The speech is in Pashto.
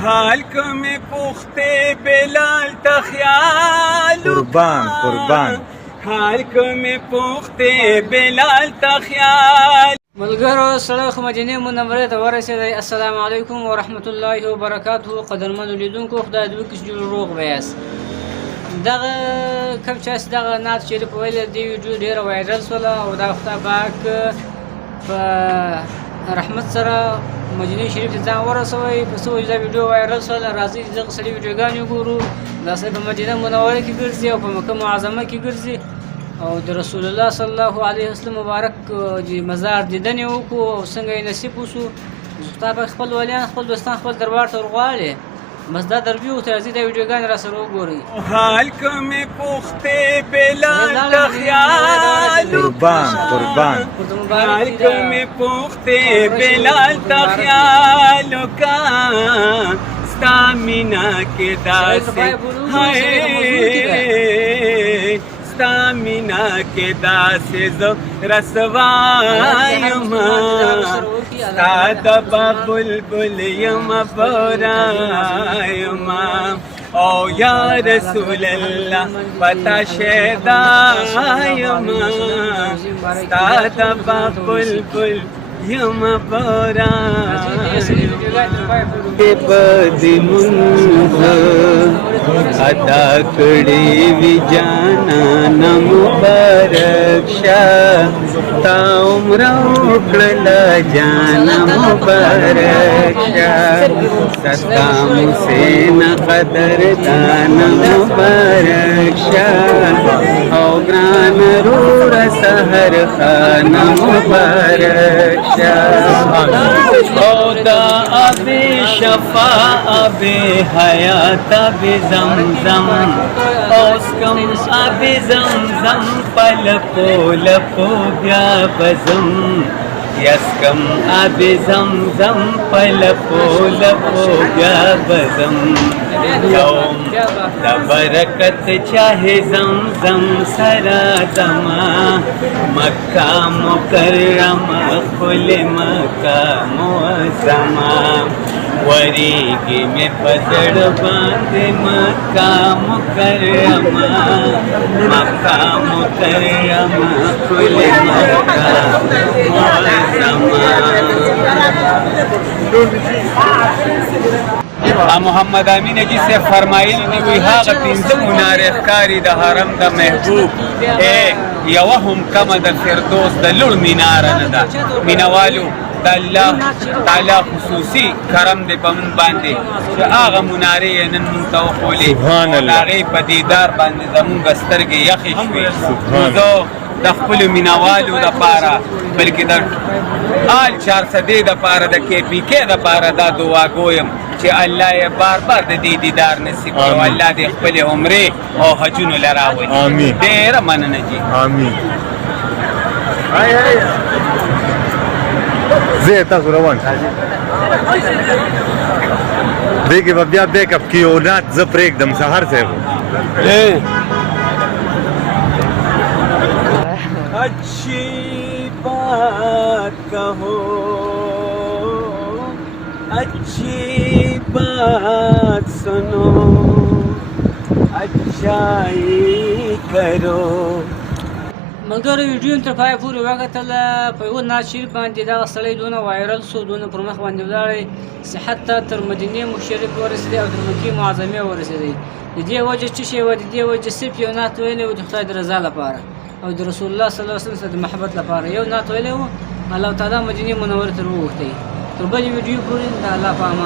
حال کمی پخته بلال تخیال قربان حال کمی پخته بلال تخیال. ملګرو سړی خو مدینې منورې ته ورسېدی. السلام علیکم ورحمت الله وبرکاتو. قدرمنو لیدونکو خدای دې وکړي چې روغ به یاست. دغه کوم چې هسې دغه نعت شریف ویلې دې ویډیو ډېره وایرل شوله او دا خدای پاک په رحمت سره مدینې شریف ته ځان ورسوئ. په څه وجه دا ویډیو وایرل شوله راځئ چې دغه سړي ویډیوګانې وګورو. دا سړی په مدینه منوره کې ګرځي او په مکه معظمه کې ګرځي او د رسول الله صلی الله علیه وسلم مبارک مزار دیدنې وکړو او څنګه یې نصیب وشو. خدای پاک خپل ولیان خپل دوستان خپل دربار ته ورغواړي. بس دا دربیو ته راځي دا ویډیوګانې راسره وګورئ. حال کمی پخته بلال تخیال قربان حال کمی پخته بلال تخیال کا ستا مینا کے داسے ہے ستا مینا کے داسے زو رسوایم ستا دبا بلبل یم برایم او یا رسول اللہ پتا شیدایم ستا دبا بلبل یم برایم بدی منہ ادا کړي وی جانا مبارک شاه تا عمر وکړه جانا مبارک شاه ستام حسین قدردان مبارک شاه او ګران رور سحر خان مبارک شاه او دا اب شفا اب حیات اب زمزم اوسکم اب زمزم پلپو لپو بیا بزم یسکم اب زمزم پلپو لپو بیا بزم یوم دا برکت چاہے زمزم سرا زما مکہ مکرمہ خل مکہ معظمہ وریگی میں پزڑ باندھ مکہ مکرمہ خل مکہ معظمہ. محمد امین جی سے فرمائل نوی هاغه پنځه مناره ښکاري د حرم د محبوب یوه هم کمه د فردوس د لوړ میناره نه ده. مینوالو د الله تعالی خصوصي کرم دی په موږ باندې چې هغه منارې یې نن موږ ته وښولې او د هغې په دیدار باندې زموږ سترګې یخې شوې. نو زه د خپلو مینوالو دپاره بلکې د آل 400 دپاره د KPK دپاره دا دعا ګویم چې الله یې بار بار د دې دیدار نصیب کړو. الله دې خپلې عمرې او حجونو له راولي. ډېره مننه جي. آمین. زه تاسو روان دی کې به بیا بیک اپ کیو نات زه پرېږدم سهار صاحب. اچھی بات کہو اچھی بات سنو اچھائی کرو. ملګرو ویډیو تر پایه پورې وکتله. په یوه نعت شریف باندې دغه سړی دونه وایرل شو دونه پر مخ باندې ولاړی صحت ته تر مدینې مشرف ورسېدی او تر مکې معظمې ورسېدی. د دې وجه څه شی وه؟ د دې وجه صرف یو نعت ویلی و د خدای د رضا لپاره او د رسول الله صلی الله علیه وسلم سره د محبت لپاره یو نعت ویلی و. الله تعالی مدینې منورې ته ور وغوښتی. تر بلې ویډیو پورې د الله په امان.